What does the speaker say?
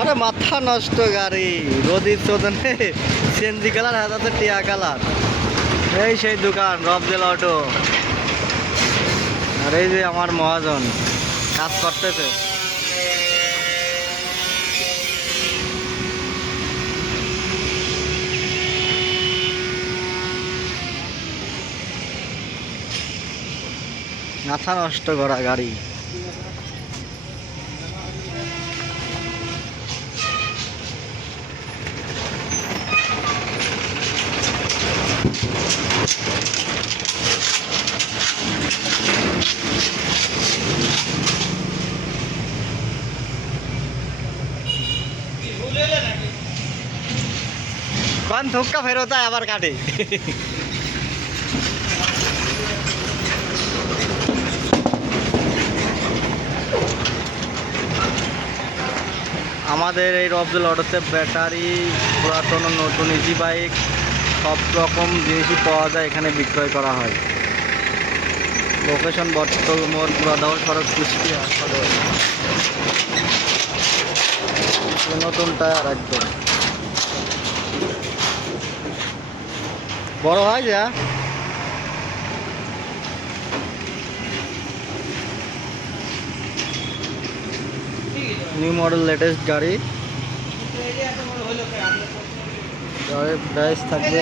আরে মাথা নষ্ট গাড়ি রোদির চোদনে সিএনজি কালার হাজাতে টিয়া কালার। এই সেই দোকান রবজেল অটো। আর এই যে আমার মহাজন কাজ করতেছে। মাথা নষ্ট করা গাড়ি। কোন ধোক্কা ফেরত আবার কাটে। আমাদের এই রবজেল অটোতে ব্যাটারি, পুরাতন নতুন ইজি বাইক সব রকম জিনিসই পাওয়া যায়, এখানে বিক্রয় করা হয়। লোকেশন বটতল মোড়, পুরাদাহ সড়ক, কুষ্টিয়া সদর। নতুন টায়ার একদম বড় হয় যা। নিউ মডেল লেটেস্ট গাড়ি, প্রাইস থাকবে।